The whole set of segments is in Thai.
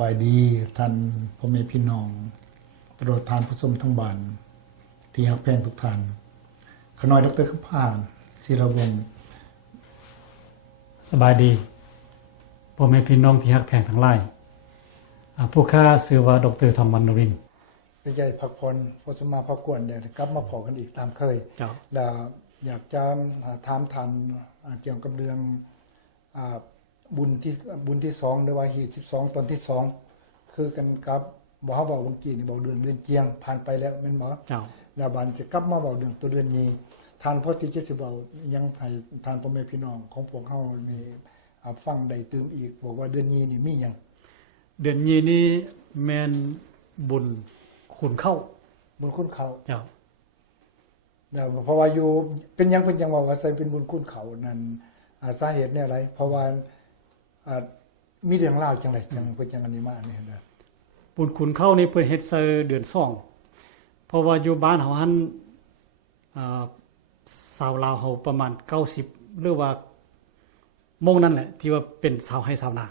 บายดีท่านพ่อแม่พี่น้องตลอดทานผู้ชมทั้งบ้านที่ฮักแพงทุกท่านขน้อยดรข้าพานศิรวงศ์สบายดีพ่อแม่พี่น้องที่ฮักแพงทั้งหลายผู้ข้าชื่อว่าดรธรรมวรรณรินทร์ไปใหญ่พักผ่อนพอสมาพักกวนเดี๋ยวกลับมาพอกันอีกตามเคย แล้วอยากจะถามท่านเกี่ยวกับเรื่องบุญที่2หรือว่าหีด12ตอนที่2คือกันกับบ่เฮาเว้าเมื่อกี้นี่เว้าเดือนเจียงผ่านไปแล้วแม่นบ่แล้วบัดจะกลับมาเว้าเรื่องตัวเดือนนี้ท่านพอที่จะสิเว้ายังให้ท่านพ่อแม่พี่น้องของพวกเฮานี่ฟังได้ตื่มอีกบอกว่าเดือนนี้นี่มีหยังเดือนนี้นี่แม่นบุญขุนเข้าบุญคุณเขาเจ้าแล้วเพราะว่าอยู่เป็นหยังว่าใส่เป็นบุญคุณเขานั่นสาเหตุเนี่ยอะไรเพราะว่ามีเรื่องเล่าจังได๋จังเพิ่นจังอันนี้มาอันนี้เด้อบุญขุนเข้านี่เพิ่นเฮ็ดใส่เดือน2เพราะว่าอยู่บ้านเฮาหันชาวลาวเฮาประมาณ90หรือว่าโมงนั่นแหละที่ว่าเป็นชาวไร่ชาวนา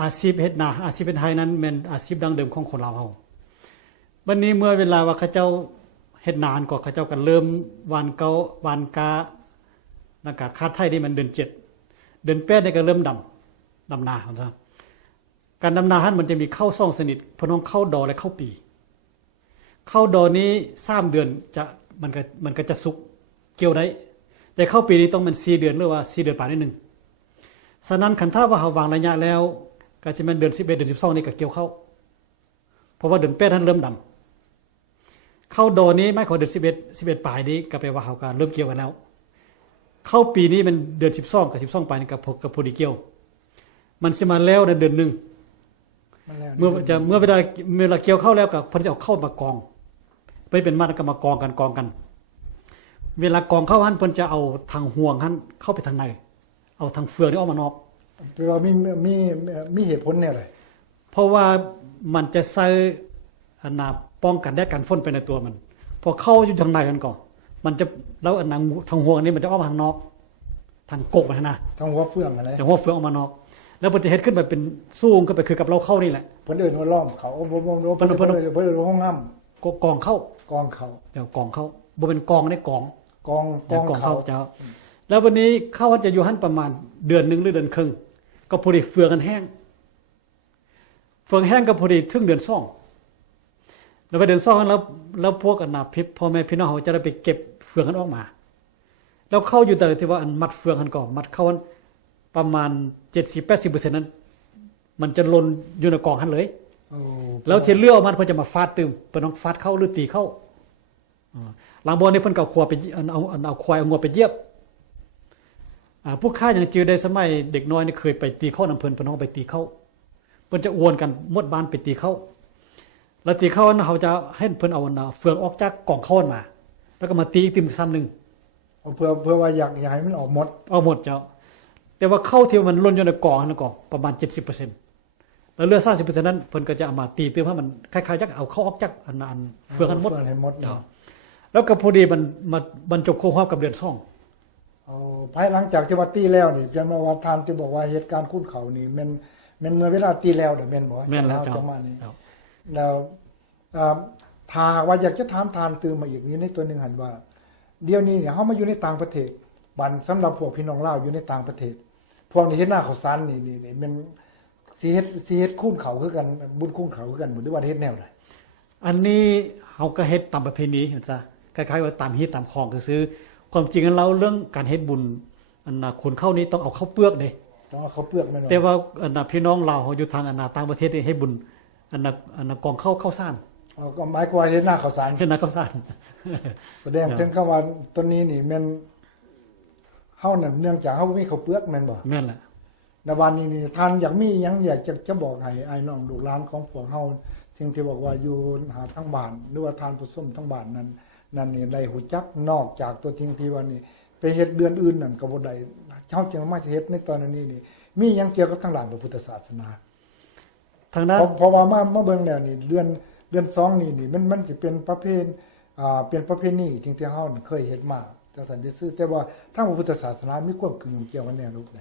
อาชีพเฮ็ดนาอาชีพเป็นไทยนั้นแม่นอาชีพดั้งเดิมของคนลาวเฮาวันนี้เมื่อเวลาว่าเขาเจ้าเฮ็ดนานก็เขาเจ้าก็เริ่มวันเกาวันกาแล้วก็คาดไทยนี่มันเดือน7เดือน8นี่ก็เริ่มดำนาซั่นการดำนาหันมันจะมีข้าวซ่องสนิทพน้องข้าวดอและข้าวปีข้าวดอนี้3เดือนจะมันก็จะสุกเกี่ยวได้แต่ข้าวปีนี้ต้องมัน4เดือนหรือว่า4เดือนปานนิดนึงฉะนั้นคันถ้าว่าเฮาวางระยะแล้วก็สิแม่นเดือน11เดือน12นี่ก็เกี่ยวข้าวเพราะว่าเดือน8ท่านเริ่มดำข้าวดอนี้ไม่ขอเดือน11ปลายนี้ก็แปลว่าเฮาก็เริ่มเกี่ยวกันแล้วข้าวปีนี้มันเดือน12กับ12ปลายนี่ก็พอดีเกี่ยวมันสิมาแล้วเดือน1เมื่อเวลาเกี่ยวข้าวแล้วก็เพิ่นจะเอาข้าวมากองไปเป็นมัดก็มากองกันเวลากองข้าวหันเพิ่นจะเอาทางห่วงหันเข้าไปทางในเอาทางเฟืองนี่ออกมานอกแต่ว่ามีเหตุผลแนวใดเพราะว่ามันจะใส่ป้องกันแดดกันฝนไปในตัวมันพอเข้าอยู่ทางในกันก่อนมันจะแล้วทางห่วงนี้มันจะออกมาทางนอกทางกกมันนะทางหัวเฟืองอะไรทางหัวเฟืองออกมานอกแล้วมันจะเฮ็ดขึ้นไปเป็นสูงก็ไปคือกับเราเข้านี่แหละเพิ่นเอิ้นว่าล้อมเขาบ่เพิ่นว่าห้องงำกองเข้าเดี๋ยวกองเข้าบ่เป็นกองได้กองเข้าเจ้าแล้ววันนี้ข้าวจะอยู่หั่นประมาณเดือนนึงหรือเดือนครึ่งก็พอดีเฟืองกันแห้งก็พอดีถึงเดือน2แล้วไปเดือน2แล้วพวกพ่อแม่พี่น้องเฮาจะได้ไปเก็บเฟืองกันออกมาแล้วเข้าอยู่แต่ที่ว่าอันมัดเฟืองกันก่อนมัดเข้าประมาณ 70-80% นั้นมันจะลนอยู่ในกองหั่นเลยแล้วที่เลือกมันเพิ่นจะมาฟาดตึมเพิ่นต้องฟาดเข้าหรือตีเข้าหลังบ่นี้เพิ่นก็ควายไปเอาควายเอางัวไปเยียบผู้ค้ายังจือได้สมัยเด็กน้อยนี่เคยไปตีเข้านำเพิ่นน้องไปตีเข้าเพิ่นจะอวนกันหมดบ้านไปตีเข้าแล้วตีเข้าเฮาจะให้เพิ่นเอาเฟืองออกจากกองเข้ามาแล้วก็มาตีอีกตึมซ้ำนึงเพื่อว่าอยากให้มันออกหมดเจ้าแต่ว่าเข้าที่มันล้นอยู่ในกองนั่นก็ประมาณ 70% แล้วเหลือ 30% นั้นเพิ่นก็จะเอามาตีเติมให้มันคล้ายๆจักเอาเข้าออกจากอันเฟืองกันหมดเจ้าแล้วก็พอดีมันมาบรรจบโคฮอบกับเดือน2ภายหลังจากที่ว่าตีแล้วนี่เพียงแต่ว่าทานที่บอกว่าเหตุการณ์คุ้นเขานี่มันเมื่อเวลาตีแล้วเด้อแม่นบ่แม่นแล้วเจ้าแล้วถ้าว่าอยากจะถามทานตื่มมาอีกนี้ในตัวนึงหั่นว่าเดี๋ยวนี้เนี่ยเฮามาอยู่ในต่างประเทศบัดสำหรับพวกพี่น้องลาวอยู่ในต่างประเทศพวกนี้เฮ็ดหน้าข้าวสารนี่มันสิเฮ็ดคุ้นเขาคือกันบุญคุ้นเขาคือกันบ่หรือว่าเฮ็ดแนวใดอันนี้เฮาก็เฮ็ดตามประเพณีเห็นซะคล้ายๆว่าตามฮีตตามคองซื่อความจริงแล้วเรื่องการเฮ็ดบุญคนเข้านี้ต้องเอาข้าวเปลือกเด้ต้องเอาข้าวเปลือกแม่นแต่ว่าพี่น้องลาวเฮาอยู่ทางต่างประเทศนี่ให้บุญกองข้าวสารก็หมายความว่าเฮ็ดหน้าข้าวสารแสดงถึงคำว่าตัวนี้นี่แม่นเฮานั่นเนื่องจากเฮาบ่มีข้าวเปลือกแม่นบ่แม่นแหละในวันนี้นี่ท่านอยากมีหยังอยากจะบอกให้อ้ายน้องลูกหลานของพวกเฮาสิ่งที่บอกว่าอยู่หาทางบ้านหรือว่าทานผู้ชมทางบ้านนั้นนี่ได้ฮู้จักนอกจากตัวทิ้งที่ว่านี่ไปเฮ็ดเดือนอื่นนั่นก็บ่ได้เฮาจึงมาเฮ็ดในตอนนี้นี่มีหยังเกี่ยวกับทางด้านพระพุทธศาสนาทางนั้นเพราะว่ามาเบิ่งแล้วนี่เดือน2นี่มันสิเป็นประเพณีเป็นประเพณีที่เฮาเคยเฮ็ดมาจังซั่นซื่อแต่ว่าทางพระพุทธศาสนามีความเกี่ยวกันแนวรูปใด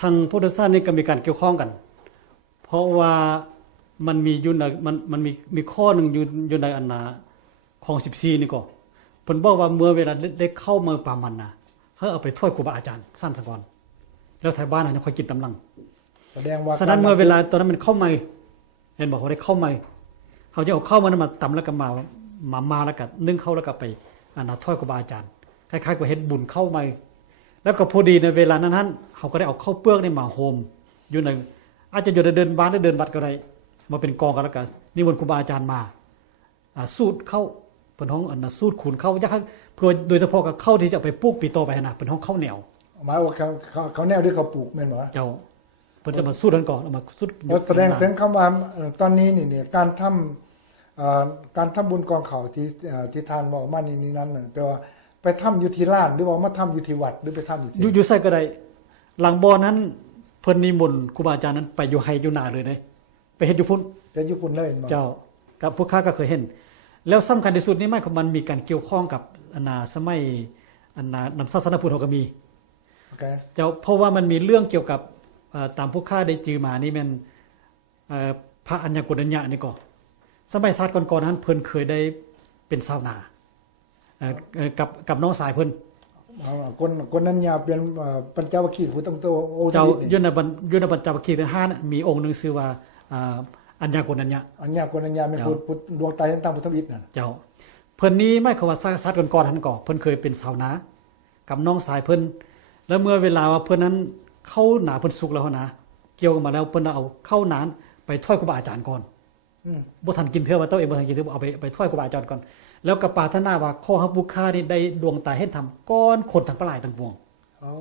ทางพุทธศาสนานี่ก็มีการเกี่ยวข้องกัน เพราะว่ามันมีอยู่ในมันมีข้อหนึ่งอยู่ในอันนาของ14นี่ก็เพิ่นบอกว่าเมื่อเวลาได้เข้ามาป่ามันนะเฮาเอาไปถ้วยครูบาอาจารย์สั้นซะก่อนแล้วไทยบ้านน่ะค่อยกินตำลัง แสดงว่า ฉะนั้นเมื่อเวลาตอนนั้นมันเข้ามาเห็นบอกว่าได้เข้ามาเขาจะเอาเข้ามานั้นมาตำแล้วก็มาแล้วก็นึ่งเข้าแล้วก็ไปอันนาถ้วยครูบาอาจารย์คล้ายๆกับเฮ็ดบุญเข้ามาแล้วก็พอดีในเวลานั้นเขาก็ได้เอาข้าวเปลือกนี่มาโฮมอยู่ในอาจจะอยู่ในเดินบ้านหรือเดินวัดก็ได้มาเป็นกองกันแล้วก็นิมนต์ครูบาอาจารย์มาสูตรเข้าเป็นห้องอันน่ะสูตรขุนเข้ายากเพื่อโดยเฉพาะกับเข้าที่จะเอาไปปลูกปีโตไปนะเป็นห้องข้าวเหนียว หมายว่าเขาแนวที่เขาปลูกแม่นบ่ เจ้าเพิ่นจะมาสูตรกันก่อนเอามาสูตร แสดงถึงคำว่าตอนนี้นี่เนี่ยการทำบุญกองเขาที่ทานบอกมานี่นั้นน่ะแปลว่าไปทำอยู่ที่ร้านหรือว่ามาทำอยู่ที่วัดหรือไปทำอยู่ที่ อยู่ใส่ก็ได้หลังบ่อนั้นเพิ่นนิมนต์ครูบาอาจารย์นั้นไปอยู่ไห้อยู่นาเลยเด้ไปเฮ็ดอยู่พุ่น เป็นญี่ปุ่นเลยบ่ เจ้ากับพวกข้าก็เคยเห็น แล้วสำคัญที่สุดนี่ไม่ของมันมีการเกี่ยวข้องกับอันนาสมัยอันนานำศาสนาพุทธเขาก็มี โอเค เจ้าเพราะว่ามันมีเรื่องเกี่ยวกับตามพวกข้าได้จือมานี่แมันพระอัญญกุฎัญญะนี่ก็สมัยศาสตร์ก่อนๆนั้นเพิ่นเคยได้เป็นชาวนากับน้องสายเพิ่น คนนั้นยาเป็นปัญจวัคคีย์ผู้ตั้งโตโอ เจ้า นี่ ยุนบรรจวัคคีย์ทั้ง5น่ะมีองค์หนึงชื่อว่าอัญญกุฎัญญะ อัญญาคนอัญญาเป็นพุทธดวงตาเห็นตามพุทธวิทย์นั่น เจ้าเพิ่นนี้ไม่เขาว่าศาสตร์ก่อนๆนั้นก็เพิ่นเคยเป็นชาวนากับน้องสายเพิ่นแล้วเมื่อเวลาว่าเพิ่นนั้นเข้าหนาเพิ่นสุกแล้วนะเกี่ยวกันมาแล้วเพิ่นเอาเข้าหนานไปถ้วยครูบาอาจารย์ก่อนบ่ทันกินเทื่อว่าตัวเองบ่ทันกินเทื่อเอาไปถ้วยครูบาอาจารย์ก่อนแล้วก็ปรารถนาว่าขอให้ผู้ค้านี่ได้ดวงตาเห็นธรรมก้อนคนทั้งปลายทั้งปวง อ๋อ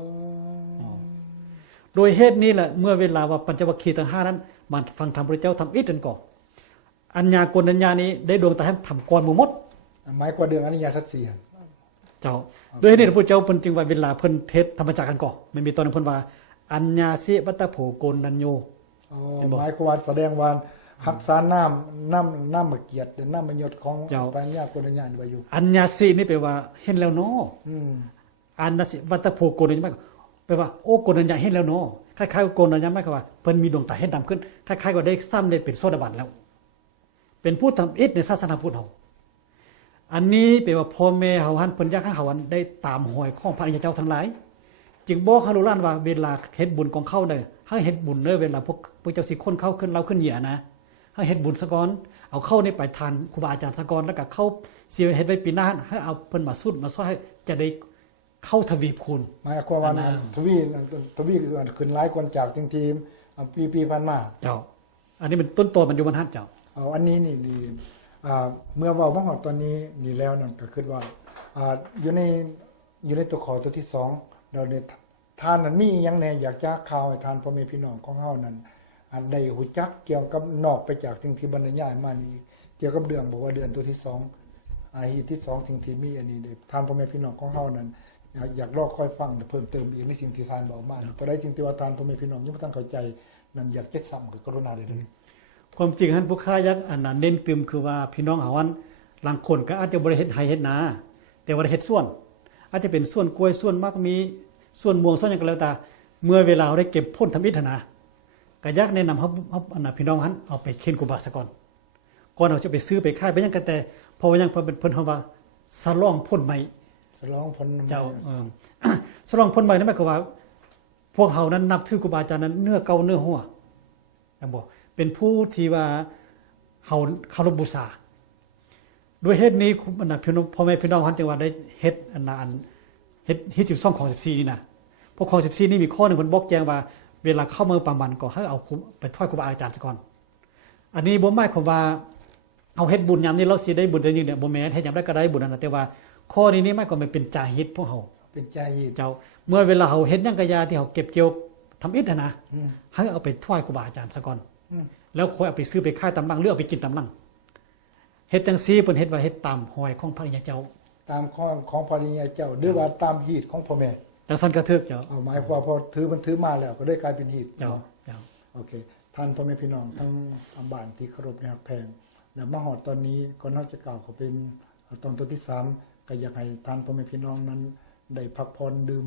โดยเหตุนี้แหละเมื่อเวลาว่าปัญจวัคคีย์ทั้ง5นั้นมาฟังธรรมพระเจ้าทำอิฐกันก่อนอัญญากลอัญญานี้ได้ดวงตาเห็นธรรมก่อนหมู่หมด หมายกว่าเดือนอนิยสัตสีหั่น เจ้าโดยเหตุนี้พระพุทธเจ้าเพิ่นจึงว่าเวลาเพิ่นเทศธรรมจักรกันก่อนมันมีตอนนึงเพิ่นว่าอัญญาสิวัตตโภโกนัญโย อ๋อหมายความว่าแสดงว่ารักษาน้ำมะเกียรติน้ำมะยศของปัญญาคนอัญญานี่ไว้อยู่ อัญญาสินี่แปลว่าเห็นแล้วเนาะ อัญญาสิวัตตโภโกนัญโยแปลว่าโอ้โกนัญญาเห็นแล้วเนาะคล้ายๆโกนัญญาหมายความว่าเพิ่นมีดวงตาเห็นธรรมขึ้นคล้ายๆกับได้ซ้ำได้เป็นโสดาบันแล้ว เป็นผู้ทำอิฐในศาสนาพุทธเฮาอันนี้แปลว่าพ่อแม่เฮาหันเพิ่นอยากให้เฮาหันได้ตามหอยของพระอริยเจ้าทั้งหลายจึงบอกให้ลูกหลานว่าเวลาเฮ็ดบุญของเขาเด้อให้เฮ็ดบุญเด้อเวลาพวกเจ้าสิคนเข้าขึ้นเราขึ้นเหยียนะให้เฮ็ดบุญซะก่อนเอาเข้านี่ไปทานครูบาอาจารย์ซะก่อนแล้วก็เข้าเสียเฮ็ดไว้ปีหน้าให้เอาเพิ่นมาสุดมาซอยจะได้เข้าทวีคูณ หมายความว่าทวีขึ้นหลายคนจากจริงๆปีผ่านมา เจ้าอันนี้มันต้นตัวมันอยู่บนหัดเจ้า เอาอันนี้นี่ดีเมื่อเว้ามาฮอดตอนนี้นี่แล้วนั่นก็คิดว่าอยู่ในตัวขอตัวที่2เราเนี่ยทานนั้นมีหยังแน่อยากจะข่าวให้ทานพ่อแม่พี่น้องของเฮานั้นได้ฮู้จักเกี่ยวกับนอกไปจากสิ่งที่บรรยายมานี่เกี่ยวกับเรื่องบอกว่าเดือนตัวที่2ฮีตที่2สิ่งที่มีอันนี้ทานพ่อแม่พี่น้องของเฮานั้นอยากรอคอยฟังเพิ่มเติมอีกในสิ่งที่ทานบอกมาตัวใดสิ่งที่ว่าทานพ่อแม่พี่น้องยังบ่ทันเข้าใจนั้นอยากเจ็ดซ้ำก็กรุณาได้เลย ความจริงท่านผู้ค้ายักษ์อันนั้นเน้นตึมคือว่าพี่น้องเฮาวันบางคนก็อาจจะบ่ได้เฮ็ดไร่เฮ็ดนาแต่ว่าได้เฮ็ดสวนอาจจะเป็นสวนกล้วยสวนมักมีสวนม่วงสวนหยังก็แล้วแต่เมื่อเวลาเราได้เก็บผลทำอิฐนะก็อยากแนะนำเฮาอันน่ะพี่น้องหันเอาไปเข็นครูบาซะก่อนเอาจะไปซื้อไปขายไปหยังก็แต่เพราะว่ายังเพิ่นเฮาว่าสลองผลใหม่ สลองผล เจ้าสลองผลใหม่นั่นหมายความว่าพวกเฮานั้นนับถือครูบาอาจารย์นั้นเนื้อเก่าเนื้อหัวจังบ่เป็นผู้ที่ว่าเฮาเคารพบูชาด้วยเหตุนี้อันน่ะพี่น้องพ่อแม่พี่น้องหันจังว่าได้เฮ็ดอันน่ะเฮ็ด12ของ14นี่นะพวกของ14นี่มีข้อหนึงเพิ่นบอกแจ้งว่าเวลาเข้าเมืองประมันก็ให้เอาไปถวายครูบาอาจารย์ซะก่อนอันนี้บ่หมายความว่าเอาเฮ็ดบุญยามนี้เราสิได้บุญได้นี่เนี่ยบ่แม่นเฮ็ดยามใดก็ได้บุญนั่นน่ะแต่ว่าข้อนี้นี่หมายความว่าเป็นจาฮิตพวกเฮา เป็นใจฮีต เจ้าเมื่อเวลาเฮาเฮ็ดหยังกะยาที่เฮาเก็บเกี่ยวทำอิฐนะให้เอาไปถวายครูบาอาจารย์ซะก่อนแล้วค่อยเอาไปซื้อไปขายตำลังหรือเอาไปกินตำลังเฮ็ดจังซี่เพิ่นเฮ็ดว่าเฮ็ดตามหอยของพระอริยเจ้า ตามข้อของพระริยเจ้าหรือว่าตามฮีตของพ่อแม่ จังซั่นก็ถูกเจ้า เอาหมายความว่าพอถือมาแล้วก็ได้กลายเป็นฮีต เจ้า เนาะ เจ้า โอเคท่านพ่อแม่พี่น้องทั้งบ้านที่เคารพในฮักแพงและมาฮอดตอนนี้ก่อนเฮาจะกล่าวเขาเป็นตอนตัวที่3ก็อยากให้ท่านพ่อแม่พี่น้องนั้นได้พักผ่อนดื่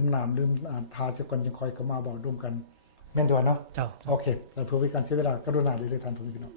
มน้ำดื่มทาซะก่อนจึงค่อยเข้ามาเว้าร่วมกัน แม่นตัวเนาะ เจ้า โอเคแต่เพื่อเป็นการเสียเวลากรุณาเลยท่านผู้พี่น้อง